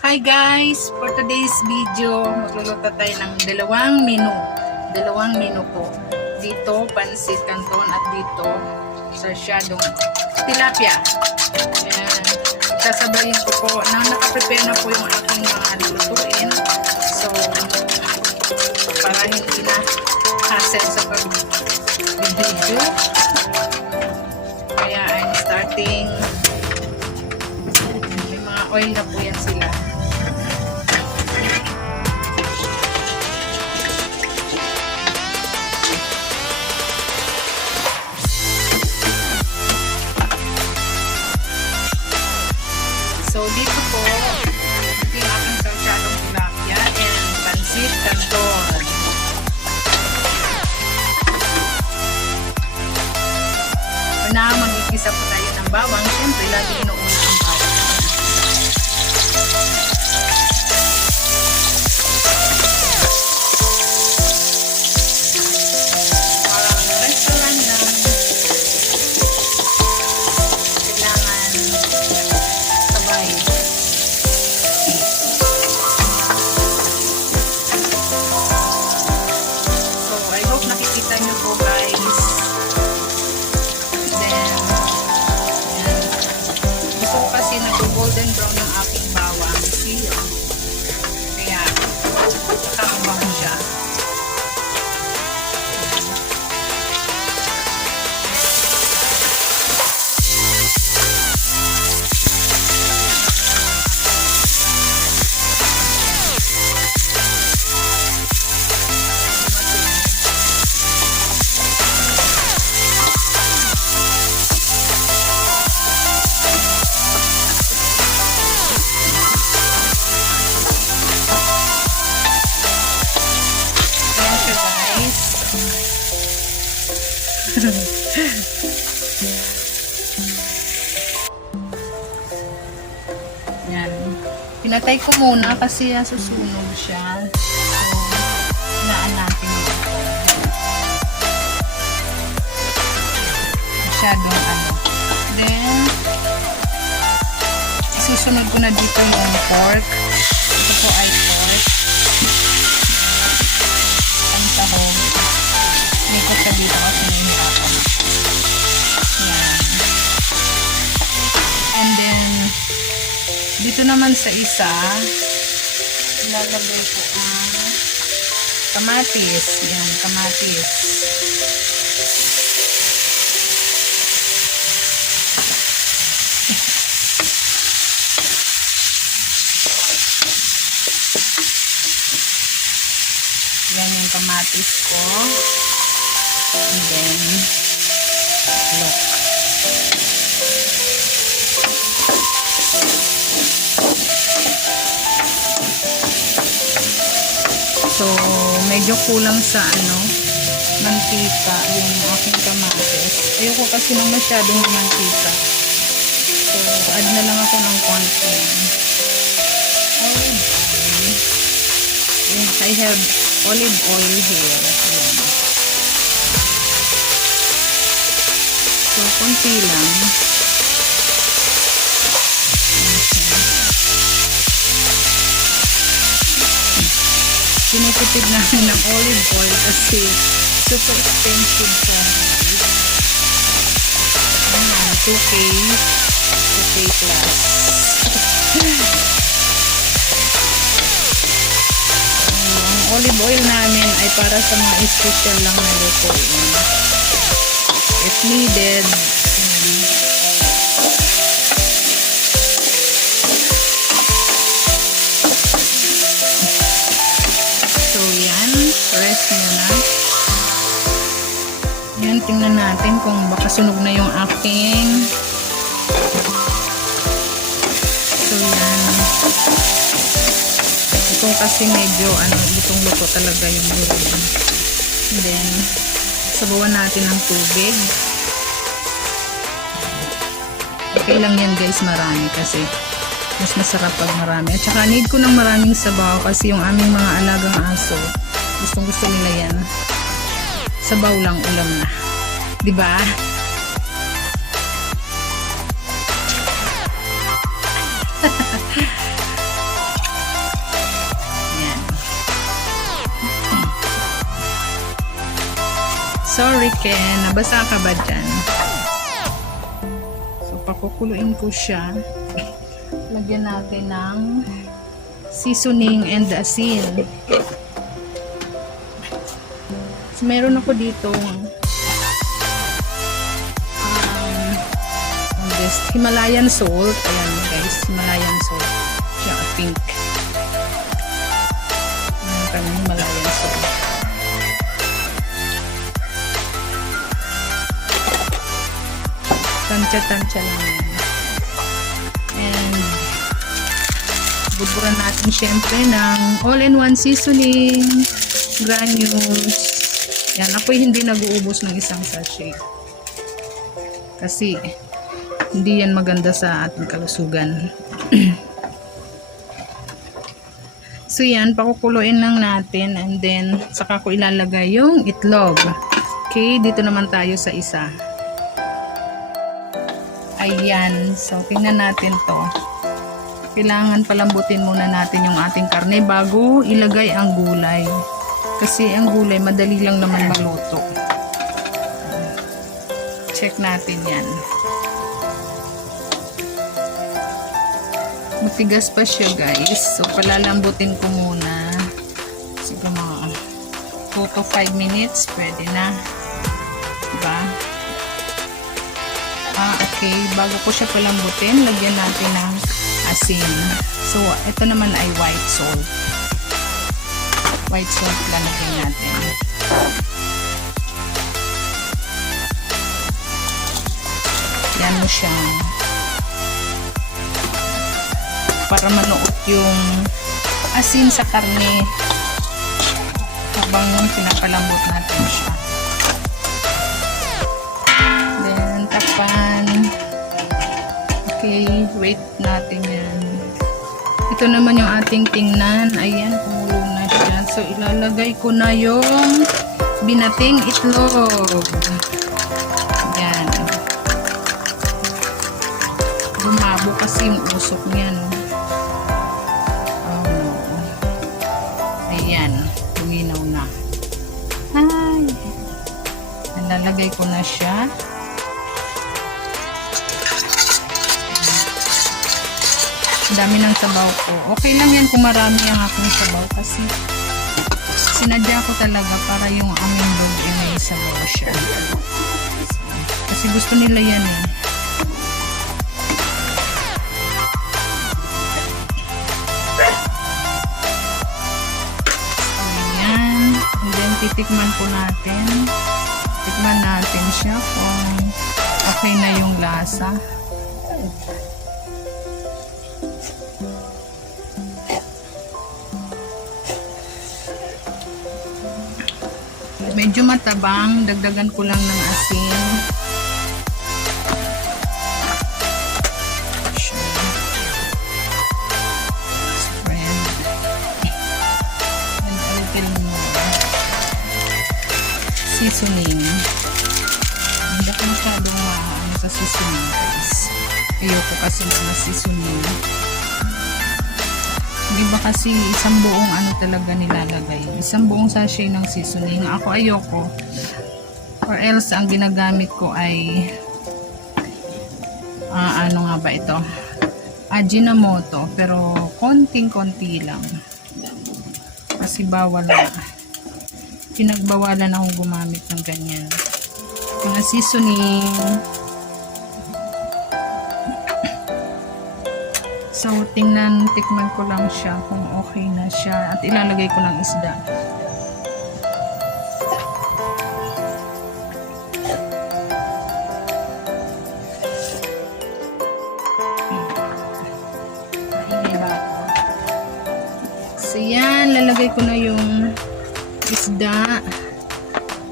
Hi guys! For today's video, magluluto tayo ng dalawang menu. Dalawang menu po. Dito, pansit canton at dito, sarsyadong tilapia. Ayan. Sasabayin ko po. Nakaprepare na po yung aking mga lulutuin. So, para hindi na hassle sa pag-video. Kaya I'm starting. May mga oil na po yan sila. So, dito po, yung aking sarsyadong tilapia and pansit canton. Una, mag-igisa po tayo ng bawang. Siyempre, lagi inuuna ang bawang. Parang restaurant lang. Kailangan sabay. So, I hope nakikita nyo po guys. Then, gusto ko kasi nag-golden brown yung aking bawang. See? Kaya, nakakabahan siya. Ayan siya guys. Yan. Pinatay ko muna kasi susunog siya. So, hinaan natin ito. Masyadong ano. Then, isusunod ko na dito yung pork. Ito po ay pork. Ang sahog. May ko siya dito kasi nahihirapan. Yan. And then, dito naman sa isa, ilalagay ko ang kamatis. Yan, kamatis. Yan yung kamatis ko. And then, look. So, medyo kulang sa mantika yung aking kamatis. Ayoko kasi ng masyadong mantika. So, add na lang ako ng konti. Olive oil. Yes, I have olive oil here. Ayan. So, konti lang. Tinitipid namin ng olive oil kasi super expensive sa ayan, 2K plus. Ang olive oil namin ay para sa mga special lang na lutuin. If needed, so yan, rest nyo na. Yan, tingnan natin kung baka sunog na yung aking. So yan. Ito kasi medyo lutong-luto talaga yung luto. And then, sabawan natin ng tubig. Okay lang yan guys, marami kasi mas masarap pag marami. At saka need ko ng maraming sabaw kasi yung aming mga alagang aso, gustong gusto nila yan. Sabaw lang, ulam na. Diba? Sorry, Ken. Nabasa ka ba dyan? So, pakukuluin ko siya. Lagyan natin ng seasoning and asin. So, meron ako dito Himalayan salt. Ayan guys, Himalayan salt. Siya, pink. Ayan kami, Himalayan salt. Tansya-tansya lang yan. And buburan natin syempre ng all-in-one seasoning, granules. Yan, ako'y hindi nag-uubos ng isang sachet. Kasi hindi yan maganda sa ating kalusugan. So yan, pakukuluin lang natin and then saka ko ilalagay yung itlog. Okay, dito naman tayo sa isa. Ayan, so tingnan natin to. Kailangan palambutin muna natin yung ating karne bago ilagay ang gulay. Kasi ang gulay madali lang naman maluto. Check natin yan. Matigas pa siya guys. So palalambutin ko muna. Siguro mga 2 to 5 minutes. Pwede na. Diba? Okay. Bago ko siya palambutin, lagyan natin ng asin. So ito naman ay white salt. White salt lalagyan natin. Yan mo siya. Para manuot yung asin sa karne habang pinapalambot natin siya. Then, takpan. Okay, wait natin yan. Ito naman yung ating tingnan. Ayan, kumulo na siya. So, ilalagay ko na yung binating itlog. Ayan. Bumabo kasi yung usok niya, no? Luminaw na. Ay! Nalalagay ko na siya. Ang dami ng sabaw ko. Okay lang yan kung marami ang aking sabaw kasi sinadya ko talaga para yung aming dog ay may sabaw siya. Kasi gusto nila yan eh. Titikman po natin. Tikman natin siya kung okay na yung lasa. Medyo matabang. Dagdagan ko lang ng asin. Seasoning. Hindi ko masyadong maano sa seasoning guys. Ayoko kasi na seasoning. Hindi ba kasi isang buong ano talaga nilalagay. Isang buong sachet ng seasoning. Ako ayoko. Or else ang ginagamit ko ay ano nga ba ito? Ajinomoto. Pero konting-konti lang. Kasi bawal na. Pinagbawalan akong gumamit ng ganyan. Mga seasoning. So, tikman ko lang siya kung okay na siya. At ilalagay ko ng isda. So, yan. Lalagay ko na yung isda.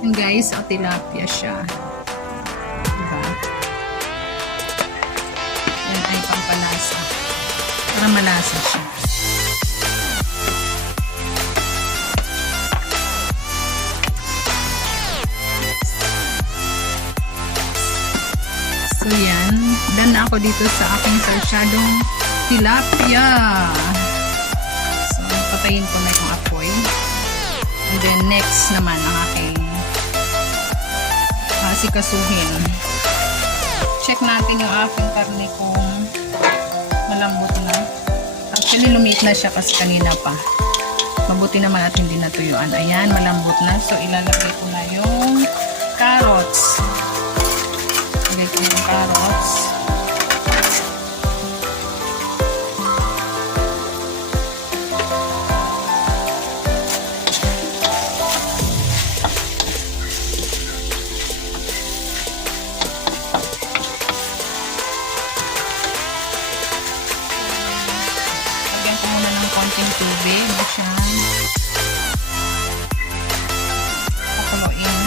And guys, tilapia siya. Diba? Yan ay pampalasa. Para malasa siya. So yan. Done na ako dito sa aking sarsyadong tilapia. So, patayin ko na yung apoy. And then next naman ang aking asikasuhin. Check natin yung aking karne kung malambot na. Actually, lumit na siya kasi kanina pa. Mabuti naman at hindi natuyuan. Ayan, malambot na. So, ilalagay ko na yung carrots. Ilagay ko yung carrots. Lagyan ko muna ng konting tubig. Siya. Pakuloyin.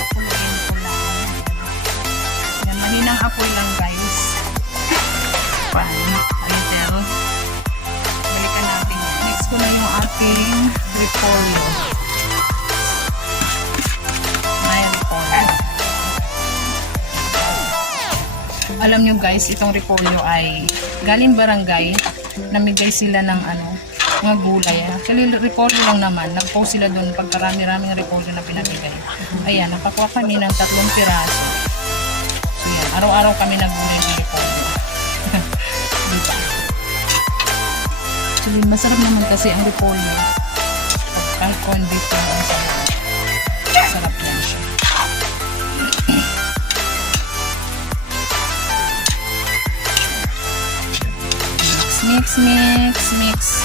Pakuloyin ko lang. Yan, mahinang apoy lang guys. Pan. Alitel. Balikan natin. Next ko na yung ating repolyo. May repolyo. Alam nyo guys, itong repolyo ay galing barangay. Namigay sila ng mga gulay. Actually, repolyo lang naman. Nag-post sila doon pag marami-raming repolyo na pinamigay. Ayan, nakakuha kami ng 3 piraso. So yan, araw-araw kami naggulay ng repolyo. Diba? Actually, masarap naman kasi ang repolyo. Pag condit lang ang sarap. Sarap yan siya. Mix.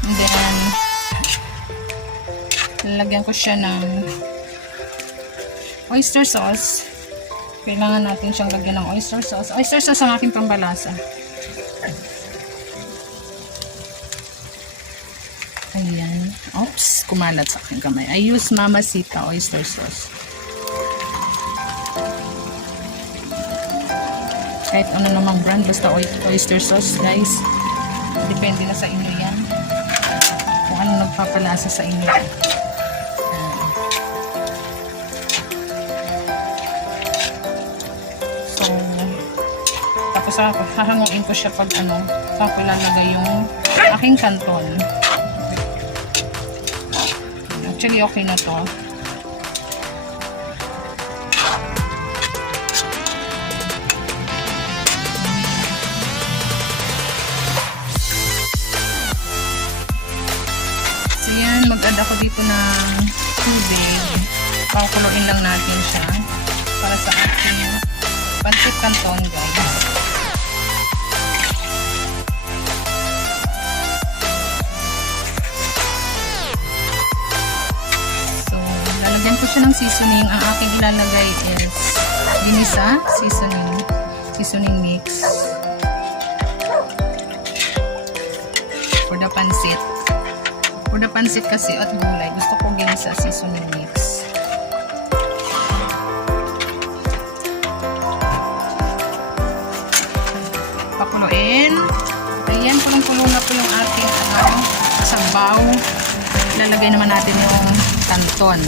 And then, lalagyan ko siya ng oyster sauce. Kailangan natin siyang lagyan ng oyster sauce. Oyster sauce ang aking pambalasa. Ayan. Oops, kumalat sa aking kamay. I use Mamacita oyster sauce. Kahit ano namang brand, basta oyster sauce, guys. Depende na sa inyo yan. Kung ano nagpapalasa sa inyo. So, tapos hahanguin ko siya pag tapos lalagay yung aking kanton. Actually, okay na to. Mag-add ako dito ng tubig. Pakuloyin lang natin siya para sa ating pancit canton, guys. So, lalagyan ko siya ng seasoning. Ang aking ilalagay is ginisa, seasoning mix for the pancit. For the pancit kasi at gulay, gusto ko ginisa seasoning mix. Pakuloyin. Ayan, kulong-kulo na po yung ating sabaw. Ilalagay naman natin yung kanton.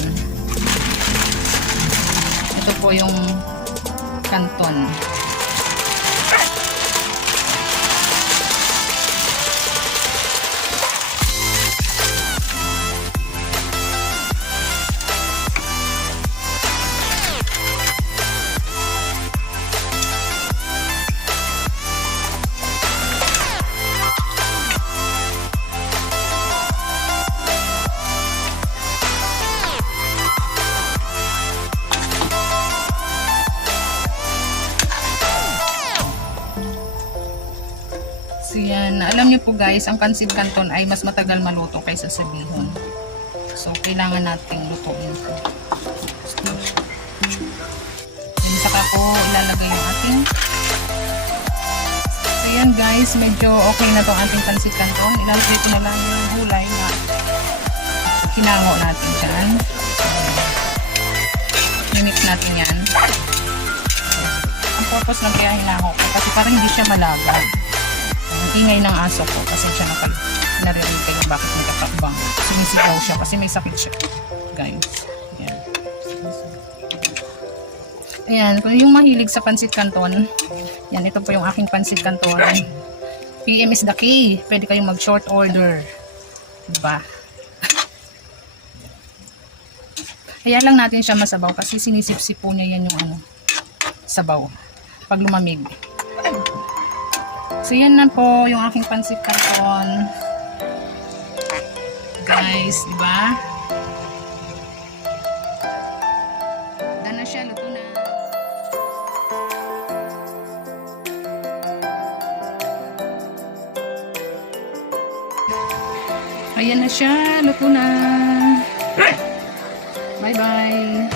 Ito po yung kanton. So yan, alam niyo po guys, ang pancit canton ay mas matagal maluto kaysa sa bihon. So kailangan nating lutuin ito. Then saka ko ilalagay yung ating. So yan guys, medyo okay na tong ating pancit canton. Ilalagay ko na lang yung gulay na hinango natin dyan. So, mix natin yan. Ang purpose lang kaya hinango ko kasi parang hindi siya malagad. Ang ingay ng aso ko kasi siya narinig kayo bakit nagkakakbang. Sumisigaw siya kasi may sakit siya. Guys. Ayan. Ayan. Kung yung mahilig sa pancit canton, yan, ito po yung aking pancit canton. PM is the key. Pwede kayong mag short order. Diba? Kaya lang natin siya masabaw kasi sinisip-sip po niya yan yung ano, sabaw. Pag lumamig. So yan na po yung aking pansit canton. Guys, di ba? Done na siya, luto na. Ayan na siya, luto na. Bye-bye.